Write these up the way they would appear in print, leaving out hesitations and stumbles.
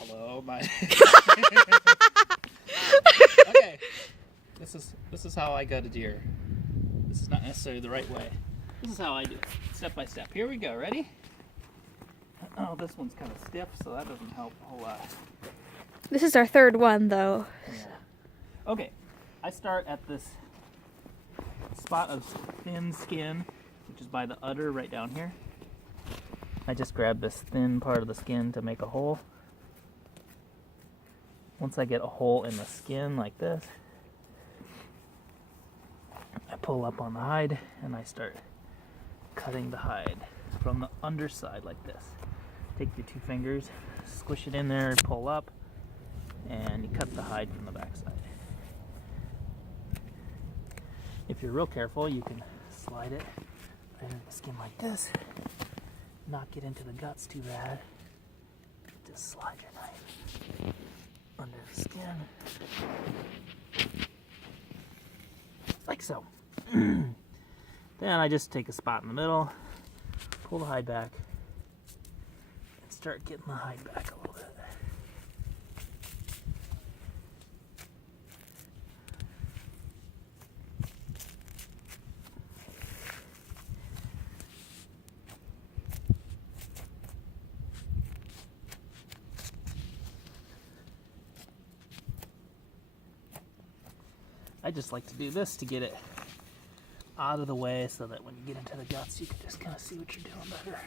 hello, my. Okay, this is how I gut a deer. This is not necessarily the right way. This is how I do it, step by step. Here we go. Ready? Oh, this one's kind of stiff, so that doesn't help a whole lot. This is our third one, though. Yeah. Okay, I start at this spot of thin skin, which is by the udder right down here. I just grab this thin part of the skin to make a hole. Once I get a hole in the skin like this, I pull up on the hide and I start cutting the hide from the underside like this. Take your two fingers, squish it in there, pull up, and you cut the hide from the backside. If you're real careful, you can slide it right into the skin like this. Not get into the guts too bad. Just slide your knife under the skin. Like so. Then I just take a spot in the middle, pull the hide back, and start getting the hide back a little bit. I just like to do this to get it out of the way so that when you get into the guts, you can just kind of see what you're doing better.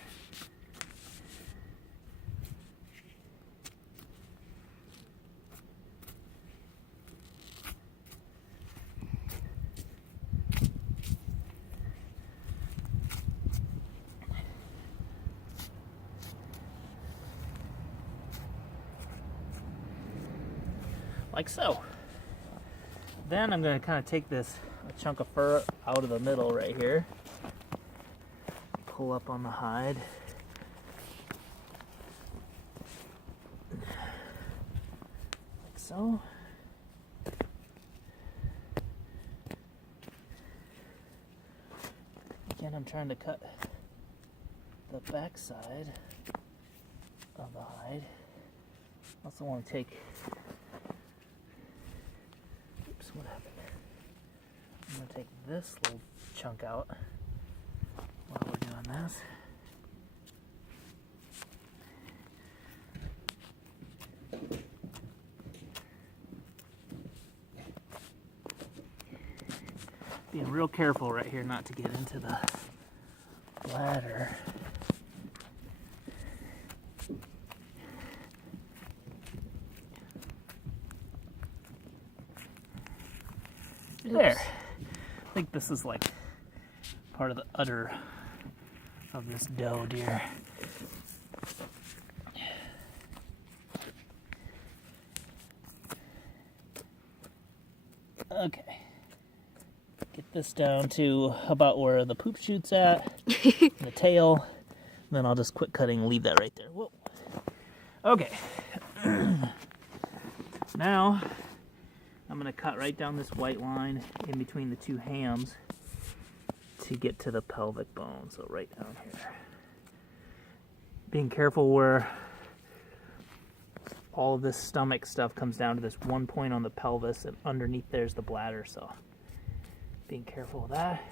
Like so. Then I'm going to kind of take this chunk of fur out of the middle right here, pull up on the hide, like so. Again, I'm trying to cut the back side of the hide. Also want to take, what happened? I'm going to take this little chunk out while we're doing this. Being real careful right here not to get into the bladder. There. I think this is like part of the udder of this doe deer. Okay. Get this down to about where the poop chute's at, the tail. Then I'll just quit cutting and leave that right there. Whoa. Okay. Now, I'm going to cut right down this white line in between the two hams to get to the pelvic bone. So right down here. Being careful where all of this stomach stuff comes down to this one point on the pelvis, and underneath there's the bladder. So being careful with that.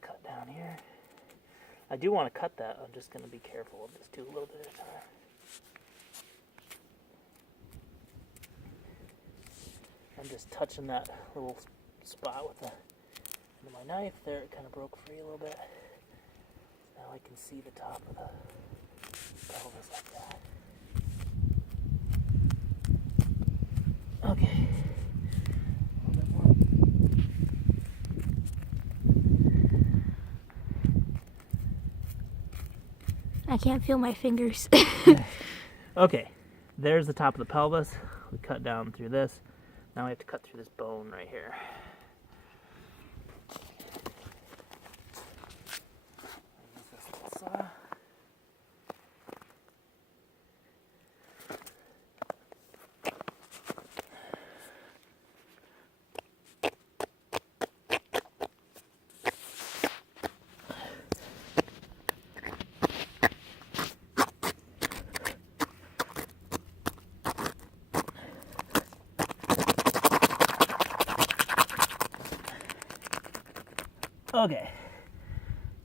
Cut down here. I do want to cut that. I'm just going to be careful. I'll just do a little bit at a time. I'm just touching that little spot with the end of my knife. There, it kind of broke free a little bit. Now I can see the top of the pelvis like that. Okay. A little bit more. I can't feel my fingers. Okay, there's the top of the pelvis. We cut down through this. Now we have to cut through this bone right here. Use this little saw. Okay.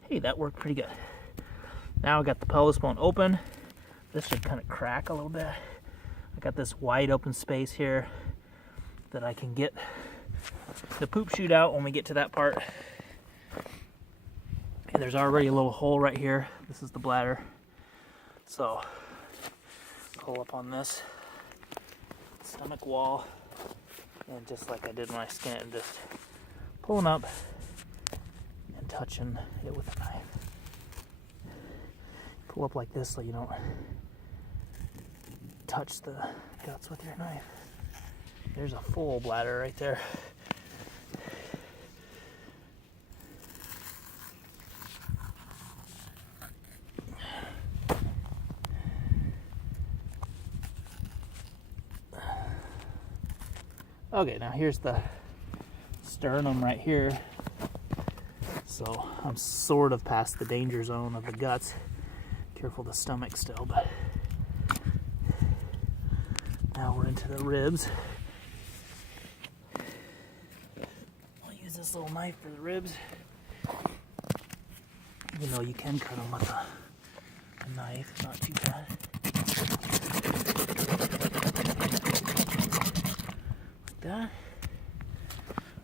Hey, that worked pretty good. Now I got the pelvis bone open. This should kind of crack a little bit. I got this wide open space here that I can get the poop chute out when we get to that part. And there's already a little hole right here. This is the bladder. So pull up on this stomach wall, and just like I did when I scanned it, just pulling up and touching it with a knife. Pull up like this so you don't touch the guts with your knife. There's a full bladder right there. Okay, now here's the sternum right here. So I'm sort of past the danger zone of the guts. Careful of the stomach still, but now we're into the ribs. I'll use this little knife for the ribs. Even though you can cut them with a knife, it's not too bad. Like that.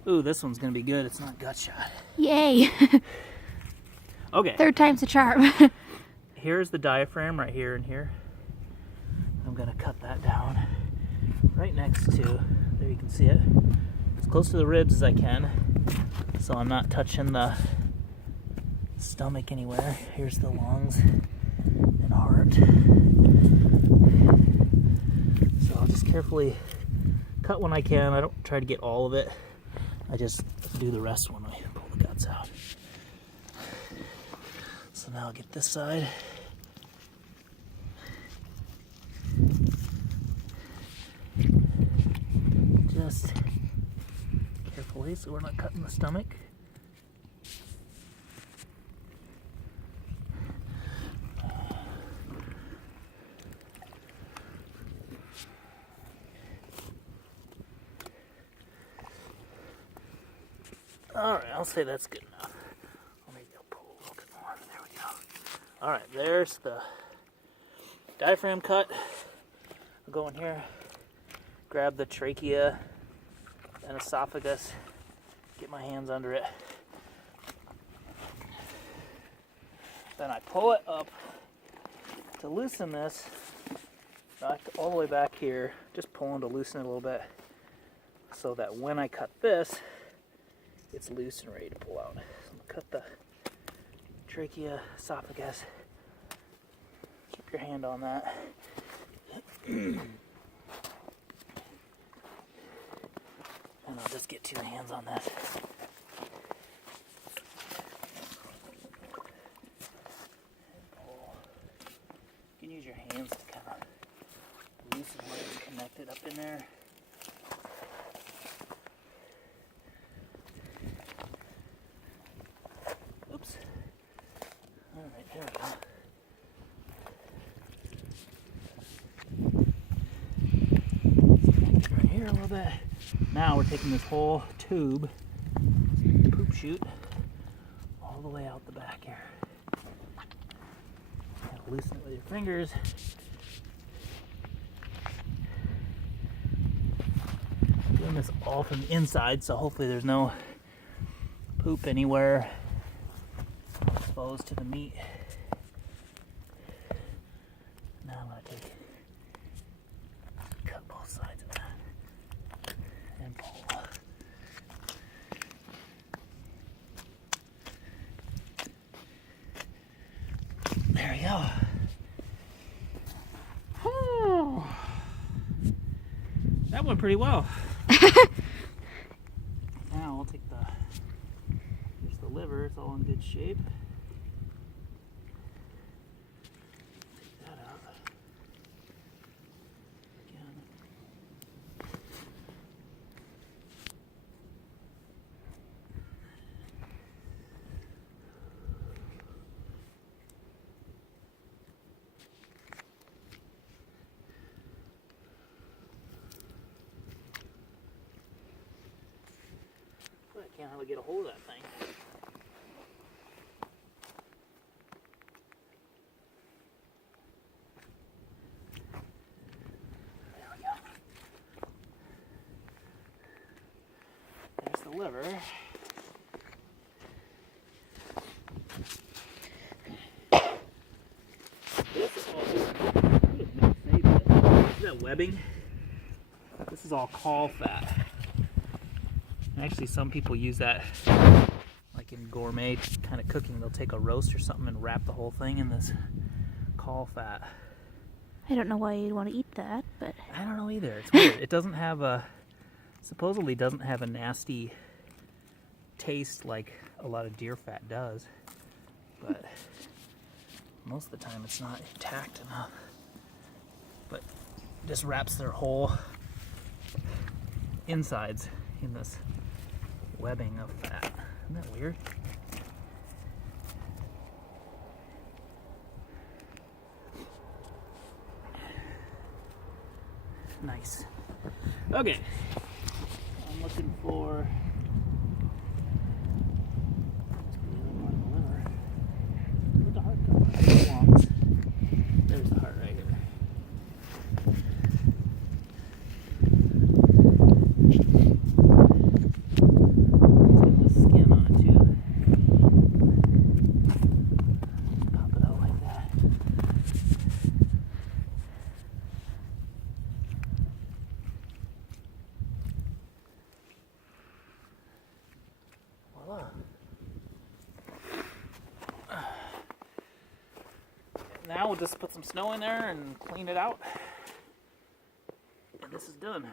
Ooh, this one's gonna be good. It's not gut shot. Yay! Okay. Third time's a charm. Here's the diaphragm right here and here. I'm gonna cut that down right next to, there you can see it, as close to the ribs as I can, so I'm not touching the stomach anywhere. Here's the lungs and heart. So I'll just carefully cut when I can. I don't try to get all of it. I just do the rest when I pull the guts out. So now I'll get this side. Just carefully so we're not cutting the stomach. Alright, I'll say that's good enough. Or maybe I'll pull a little bit more. There we go. Alright, there's the diaphragm cut. I'll go in here, grab the trachea and esophagus, get my hands under it. Then I pull it up to loosen this, back all the way back here, just pulling to loosen it a little bit so that when I cut this, it's loose and ready to pull out. So I'm gonna cut the trachea, esophagus. Keep your hand on that. And I'll just get two hands on this. And pull. You can use your hands to kind of loosen what is connected up in there. Oops. Alright, there we go. Right here a little bit. Now we're taking this whole tube, poop chute, all the way out the back here. Kind of loosen it with your fingers. Doing this all from the inside, so hopefully there's no poop anywhere exposed to the meat. Now I'm going to cut both sides of that and pull. There we go. Oh, that went pretty well. Now we'll take here's the liver, it's all in good shape. Take that out. Again. But I can't hardly get a hold of that thing. liver. See that webbing? This is all caul fat. And actually, some people use that, like in gourmet kind of cooking. They'll take a roast or something and wrap the whole thing in this caul fat. I don't know why you'd want to eat that, but I don't know either. It's weird. It doesn't have a, supposedly doesn't have a nasty taste like a lot of deer fat does. But most of the time it's not intact enough. But it just wraps their whole insides in this webbing of fat. Isn't that weird? Nice. Okay. I'm looking for where'd the heart come from? It belongs. There's the heart right here. It's got the skin on it too. Pop it out like that. Voila. Now we'll just put some snow in there and clean it out. And this is done.